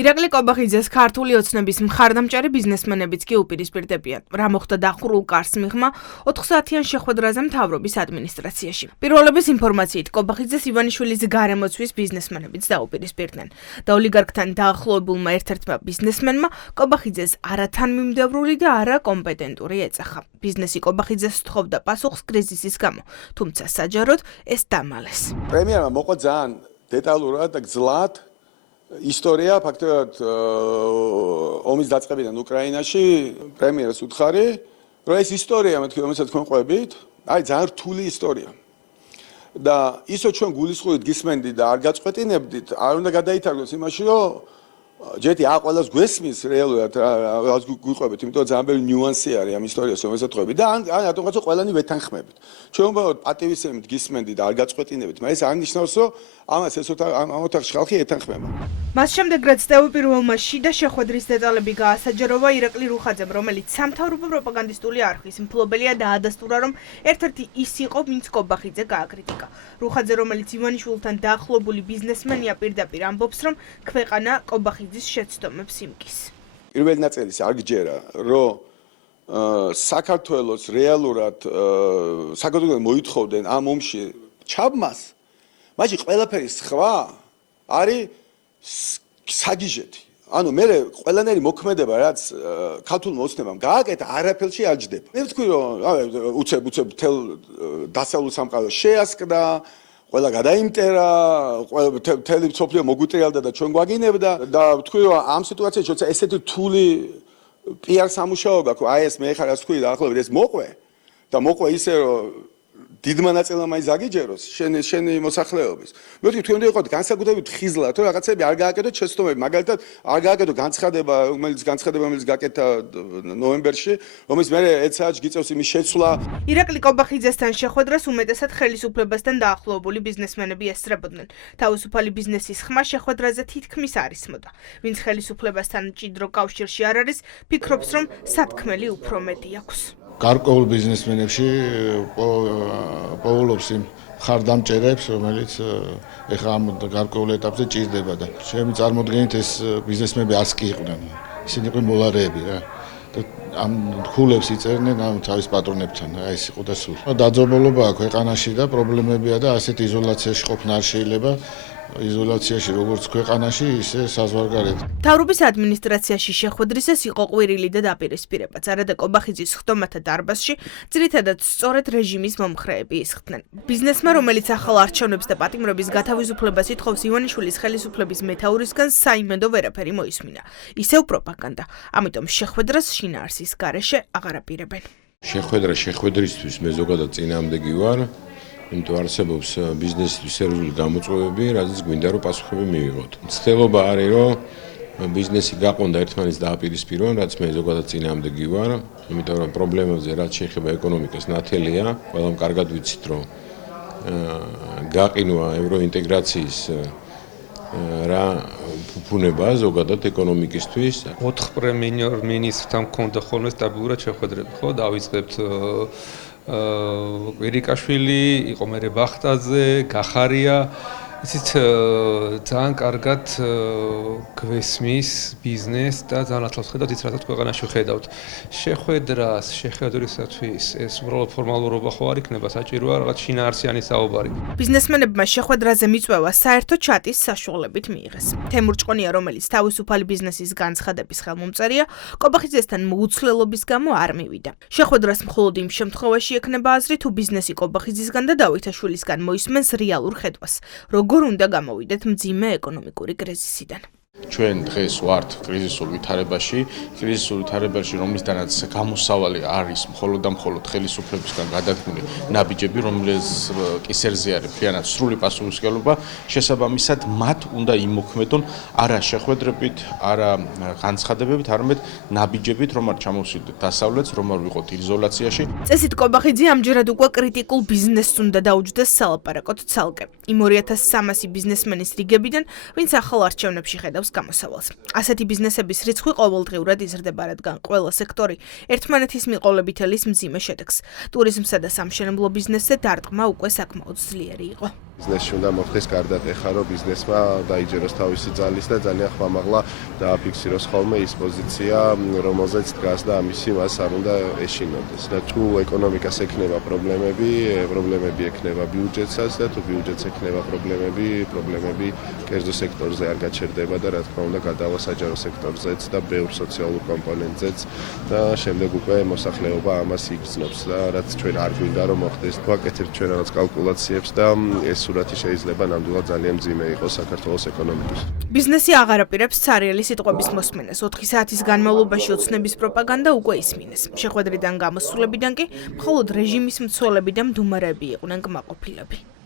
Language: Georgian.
ირაკლი კობახიძეს ქართული ოცნების მხარდამჭერი ბიზნესმენებიც კი უპირისპირდებიან. რა მოხდა დახურულ კარს მიღმა 4 საათიან შეხვედრაზე მთავრობის ადმინისტრაციაში. პირველების ინფორმაციით კობახიძეს ივანიშვილის გარემოცვის ბიზნესმენებიც დაუპირისპირდნენ. და ოლიგარქთან დაახლოებულმა ერთ-ერთმა ბიზნესმენმა კობახიძეს არა თანმიმდევრული და არა კომპეტენტური ეწახა. ბიზნესი კობახიძეს სთხოვდა პასუხს კრიზისის გამო, თუმცა საჯაროდ ეს დამალეს. პრემიერმა მოყვა ძალიან დეტალურად და გძლად ისტორია ფაქტობრივად ომის დაწყებიდან უკრაინაში პრემიერს უთხარი, რომ ეს ისტორია მეთქი რომელსაც თქვენ ყვებით, ძალიან რთული ისტორია. და ისო ჩვენ გულისხმობით გისმენდით და არ გაწყვეტინებდით, არ უნდა გადაითარგმნოს იმაში, რომ ჯეთი ყველას გვესმის რეალურად რაღაც გვიყვებით, იმიტომ რომ ძალიან ბევრი ნიუანსი არის ამ ისტორიას, რომელსაც ყვებით და ან რატომღაცა ყველანი ვეთანხმებით. ჩვენ უბრალოდ პატივისცემით გისმენდით და არ გაწყვეტინებით, მაგრამ ეს არ ნიშნავს, რომ ამას ამ ოთახში ხალხი ეთანხმება. მას შემდეგ რაც TVP პირველმა შიდა შეხვედრის დეტალები გაასაჯაროვა ირაკლი რუხაძემ, რომელიც სამთავრობო პროპაგანდისტული არხის მფლობელია და ადასტურა, რომ ერთ-ერთი ის იყო, ვინც კობახიძე გააკრიტიკა. რუხაძე, რომელიც ივანიშვილთან დაახლოებული ბიზნესმენია, პირდაპირ ამბობს, რომ ქვეყანა კობახიძის შეცდომებს იმკის. პირველი ნაწილის არ გჯერა, რომ საქართველოს რეალურად საქართველოს მოითხოვდნენ ამ ომში ჩაბმას, მაშინ ყველაფერი სხვა არის საგიჟეთი. ანუ მე ყველანაირი მოქმედება, რაც ქართულმა ოცნებამ გააკეთა, არაფერში არ ჯდება. მე ვთქვი, რომ უცებ მთელ დასავლურ სამყაროს შეასკდა, ყველა გადაიმტერა, მთელი მსოფლიო მოგვიტრიალდა და ჩვენ გვაგინებდა და ვთქვი, რომ ამ სიტუაციაში როცა ესეთი რთული PR სამუშაო გაქვს, აი ეს მე ხარ რაც ვთქვი, დაახლოებით ეს მოყვე და მოყვე ისე, რომ დიდმა ნაწილმა ის აგიჯეროს შენი მოსახლეობის. მე ვთქვი, თქვენ უნდა იყოთ განსაკუთრებით ხიზლად, რომ რაღაცები არ გააკეთოთ შეცდომები, მაგალითად არ გააკეთო განცხადება, რომელიც გაკეთა ნოემბერში, რომელიც მე 1 საათში გიწევს იმის შეცვლა. ირაკლი კობახიძესთან შეხვედრას უმეტესად ხელისუფლებასთან დაახლოებული ბიზნესმენები ესწრებოდნენ. თავისუფალი ბიზნესის ხმა შეხვედრაზე თითქმის არ ისმოდა. ვინც ხელისუფლებასთან მჭიდრო კავშირში არ არის, ფიქრობს, რომ სათქმელი უფრო მეტი აქვს. გარკვეულ ბიზნესმენებში პოულობს იმ მხარდამჭერებს, რომელიც ეხლა ამ გარკვეულ ეტაპზე ჭირდება და ჩემი წარმოდგენით ეს ბიზნესმენები არც კი იყვნენ. ისინი იყვნენ მოლარეები რა. და ამ ხულებს იწერდნენ ამ თავის პატრონებთან, აი ეს იყო და სულ. დაძაბულობაა ქვეყანაში და პრობლემებია და ასეთ იზოლაციაში ყოფნა არ შეიძლება. იზოლაციაში როგორც ქვეყანაში, ისე საზღვარგარეთ. მთავრობის ადმინისტრაციაში შეხვედრისას იყო ყვირილი და დაპირისპირებაც. არადა კობახიძის ხდომათა დარბაზში ძირითადად სწორედ რეჟიმის მომხრეები ისხდნენ. ბიზნესმა, რომელიც ახალ არჩევნებს და პატიმრობის გათავისუფლებას ითხოვს ივანიშვილის ხელისუფლების მეთაურისგან, საიმედო ვერაფერი მოისმინა. ისევ პროპაგანდა. ამიტომ შეხვედრას შინაარსის გარეშე აღარ აპირებენ. შეხვედრისთვის მე ზოგადად წინააღმდეგი ვარ. იმიტომ არსებობს ბიზნესის სერიოზული გამოწვევები, რაზეც გვინდა რომ პასუხები მივიღოთ. მცდელობა არის, რომ ბიზნესი გაყონდა ერთმანეთს დააპირისპირონ, რაც მე ზოგადად წინააღმდეგი ვარ, იმიტომ რომ პრობლემებზე რაც შეეხება ეკონომიკას ნათელია, ყველამ კარგად ვიცით, რომ გაყინვა ევროინტეგრაციის რა ფუფუნება ზოგადად ეკონომიკისთვის. 4 პრემიერ-მინისტრთან მქონდა ხოლმე სტაბილურად შეხვედრები, ხო, დავიწყებთ კვირიკაშვილი, იყო მერე ბახტაძე, გახარია, ისიც ძალიან კარგად გვესმის ბიზნეს და ძალიან ათლავს ხედავთ ის რასაც ქვეყანაში ხედავთ. შეხვედრისათვის ეს უბრალოდ ფორმალურობა ხო არ იქნება, საჭიროა რაღაც შინაარსიანი საუბარი. ბიზნესმენებმა შეხვედრაზე მიწვევა საერთო ჩატის საშუალებით მიიღეს. თემურ ჭყონია, რომელიც თავისუფალი ბიზნესის განცხადების ხელმომწერია, კობახიძესთან მოუცვლელობის გამო არ მივიდა. შეხვედრას მხოლოდ იმ შემთხვევაში ექნება აზრი, თუ ბიზნესი კობახიძისგან და დავითაშვილისგან მოისმენს რეალურ ხედვას. როგორ უნდა გამოვიდეთ მძიმე ეკონომიკური კრიზისიდან. ჩვენ დღეს ვართ კრიზისულ ვითარებაში, რომლისთანაც გამოსავალი არის მხოლოდ და მხოლოდ ხელისუფლებისგან გადადგმული ნაბიჯები, რომლის კისერზე არის მთლიანად სრული პასუხისმგებლობა, შესაბამისად მათ უნდა იმოქმედონ არა შეხვედრებით, არა განცხადებებით, არამედ ნაბიჯებით, რომ არ ჩამოვსვიდეთ დასავლეთს, რომ არ ვიყოთ იზოლაციაში. წესით კობახიძე ამჯერად უკვე კრიტიკულ ბიზნესს უნდა დაუჯდეს სალაპარაკოდ ცალკე. იმ 2300 ბიზნესმენის რიგებიდან, ვინც ახალ არჩევნებში ხედავს აწვევს გამოსავალს. ასეთი ბიზნესების რიცხვი ყოველდღიურად იზრდება, რადგან ყველა სექტორი ერთმანეთის მიყოლებით ელის მძიმე შედეგს. ტურიზმსა და სამშენებლო ბიზნესზე დარტყმა უკვე საკმაოდ ძლიერი იყო. ბიზნესში უნდა მოხდეს გარდატეხა, რომ ბიზნესმა დაიჯეროს თავისი ძალის და ძალიან ხმამაღლა დააფიქსიროს ხოლმე ის პოზიცია, რომელზეც დგას და ამისი მას არ უნდა ეშინოდეს. და თუ ეკონომიკას ექნება პრობლემები ექნება ბიუჯეტსაც და თუ ბიუჯეტს ექნება პრობლემები კერძო სექტორზე არ გაჩერდება და რა თქმა უნდა გადავა საჯარო სექტორზეც და ბევრ სოციალურ კომპონენტზეც და შემდეგ უკვე მოსახლეობა ამას იგრძნობს და რაც ჩვენ არ გვინდა რომ მოხდეს. ვაკეთებთ ჩვენ რაღაც კალკულაციებს და ეს სურათი შეიძლება ნამდვილად ძალიან მძიმე იყოს საქართველოს ეკონომიკისთვის. ბიზნესი აღარ აპირებს ცარიელი სიტყვების მოსმენას. 4 საათის განმავლობაში ოცნების პროპაგანდა უკვე ისმინეს. შეხვედრიდან გამოსულებიდან კი მხოლოდ რეჟიმის მცველები და მდუმარეები იყვნენ კმაყოფილები.